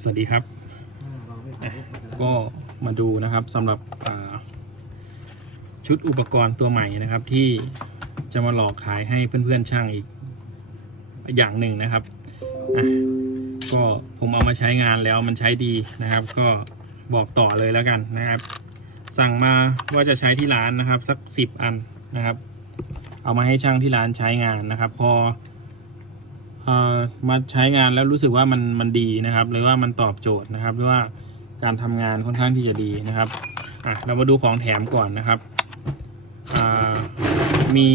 สวัสดีครับ ก็มาดูนะครับสำหรับอ่าชุดอุปกรณ์ตัวใหม่นะครับ ที่จะมาหลอกขายให้เพื่อนๆช่างอีกอย่างหนึ่งนะครับอะก็ผมเอามาใช้งานแล้วมันใช้ดีนะครับ ก็บอกต่อเลยแล้วกันนะครับ สั่งมาว่าจะใช้ที่ร้านนะครับ สักสิบอันนะครับ เอามาให้ช่างที่ร้านใช้งานนะครับ พอเอ่อ มาใช้งานแล้วรู้สึกว่ามันมันดีนะครับหรือว่ามันตอบโจทย์นะครับหรือว่าการทำงานค่อนข้างที่จะดีนะครับอะเรามาดูของแถมก่อนนะครับมี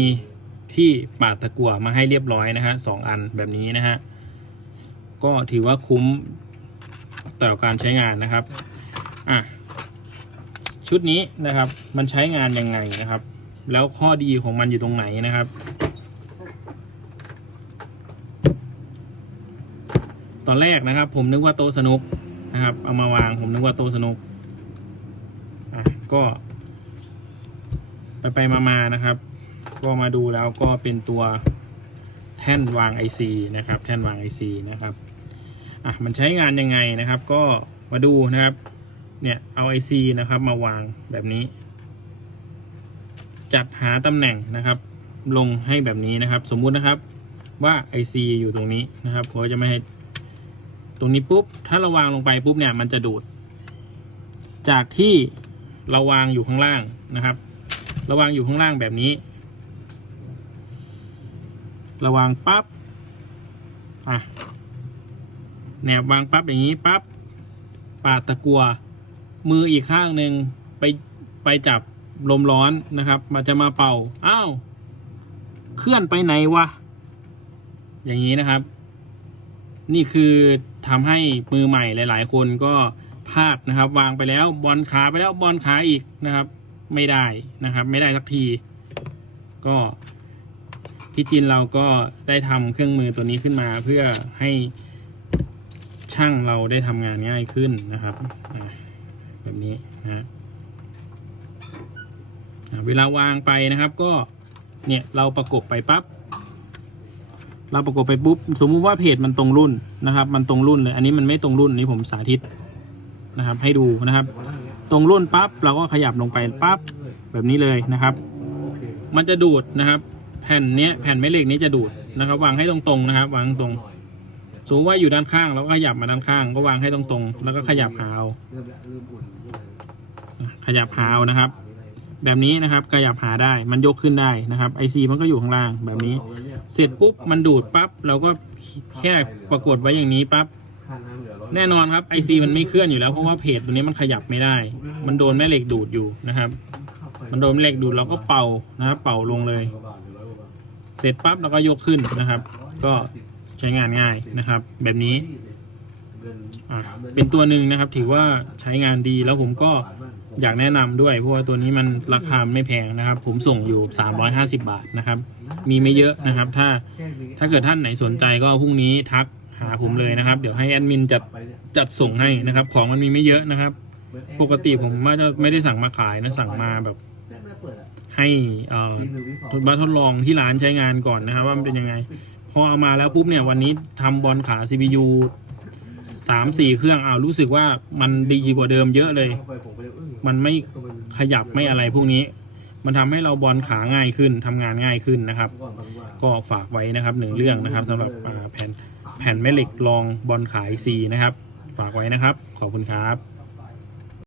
ที่ปาดตะกั่วมาให้เรียบร้อยนะฮะสองอันแบบนี้นะฮะก็ถือว่าคุ้มต่อการใช้งานนะครับอะชุดนี้นะครับมันใช้งานยังไงนะครับ แล้วข้อดีของมันอยู่ตรงไหนนะครับ อนแรกนะครับ ผมนึกว่าโต๊ะสนุกนะครับ เอามาวางผมนึกว่าโต๊ะสนุกอะก็ ไปไปมามานะครับ ก็มาดูแล้วก็เป็นตัวแท่นวาง IC นะครับ แท่นวาง IC นะครับอะมันใช้งานยังไงนะครับ ก็มาดูนะครับ เนี่ยเอา IC นะครับมาวางแบบนี้ จัดหาตำแหน่งนะครับ ลงให้แบบนี้นะครับ สมมุตินะครับว่า IC อยู่ตรงนี้นะครับผมจะไม่ให้ ตรงนี้ปุ๊บ ถ้าเราวางลงไปปุ๊บเนี่ยมันจะดูด จากที่เราวางอยู่ข้างล่างนะครับเราวางอยู่ข้างล่างแบบนี้เราวางปั๊บอะแนบวางปั๊บอย่างนี้ปั๊บปาดตะกัวมืออีกข้างหนึ่งไปไปจับลมร้อนนะครับมันจะมาเป่า อ้าว เคลื่อนไปไหนวะ อย่างนี้นะครับ นี่คือทำให้มือใหม่หลาย ๆ คนก็พลาดนะครับ วางไปแล้วบอลขาไปแล้วบอลขาอีกนะครับ ไม่ได้นะครับ ไม่ได้สักที ก็ที่จีนเราก็ได้ทำเครื่องมือตัวนี้ขึ้นมาเพื่อให้ช่างเราได้ทำงานง่ายขึ้นนะครับแบบนี้นะเวลาวางไปนะครับก็เนี่ยเราประกบไปปั๊บ เราประกบไปปุ๊บสมมุติว่าเพจมันตรงรุ่นนะครับ มันตรงรุ่นเลยอันนี้มันไม่ตรงรุ่นนี้ผมสาธิตนะครับ ให้ดูนะครับ ตรงรุ่นปั๊บเราก็ขยับลงไปปั๊บแบบนี้เลยนะครับ มันจะดูดนะครับ แผ่นเนี้ยแผ่นแม่เหล็กนี้จะดูดนะครับ วางให้ตรงๆนะครับ วางตรงสมมติว่าอยู่ด้านข้างเราก็ขยับมาด้านข้าง ก็วางให้ตรงๆ แล้วก็ขยับหาเอาขยับหาเอานะครับ แบบนี้นะครับขยับหาได้มันยกขึ้นได้นะครับไอซีมันก็อยู่ข้างล่างแบบนี้ เสร็จปุ๊บมันดูดปั๊บเราก็แค่ปรากฏไว้อย่างนี้ปั๊บแน่นอนครับไอซีมันไม่เคลื่อนอยู่แล้วเพราะว่าเพจตัวนี้มันขยับไม่ได้ มันโดนแม่เหล็กดูดอยู่นะครับ มันโดนแม่เหล็กดูดเราก็เป่านะครับเป่าลงเลย เสร็จปั๊บเราก็ยกขึ้นนะครับ ก็ใช้งานง่ายนะครับ แบบนี้เป็นตัวหนึ่งนะครับถือว่าใช้งานดีแล้วผมก็ อยากแนะนำด้วยเพราะว่าตัวนี้มันราคาไม่แพงนะครับ ผมส่งอยู่ 350 บาทนะครับ มีไม่เยอะนะครับ ถ้าถ้าเกิดท่านไหนสนใจก็พรุ่งนี้ทักหาผมเลยนะครับ เดี๋ยวให้แอดมินจัดจัดส่งให้นะครับ ของมันมีไม่เยอะนะครับ ปกติผมว่าจะไม่ได้สั่งมาขายนะสั่งมาแบบ ให้เอ่อมาทดลองที่ร้านใช้งานก่อนนะครับ ว่ามันเป็นยังไง พอเอามาแล้วปุ๊บเนี่ยวันนี้ทำบอลขา CPU สามสี่เครื่องอ้าวรู้สึกว่ามันดีกว่าเดิมเยอะเลย มันไม่ขยับไม่อะไรพวกนี้ มันทำให้เราบอลขาง่ายขึ้นทำงานง่ายขึ้นนะครับ ก็ฝากไว้นะครับหนึ่งเรื่องนะครับสำหรับแผ่นแผ่นแม่เหล็กรองบอลขายซีนะครับ ฝากไว้นะครับ ขอบคุณครับ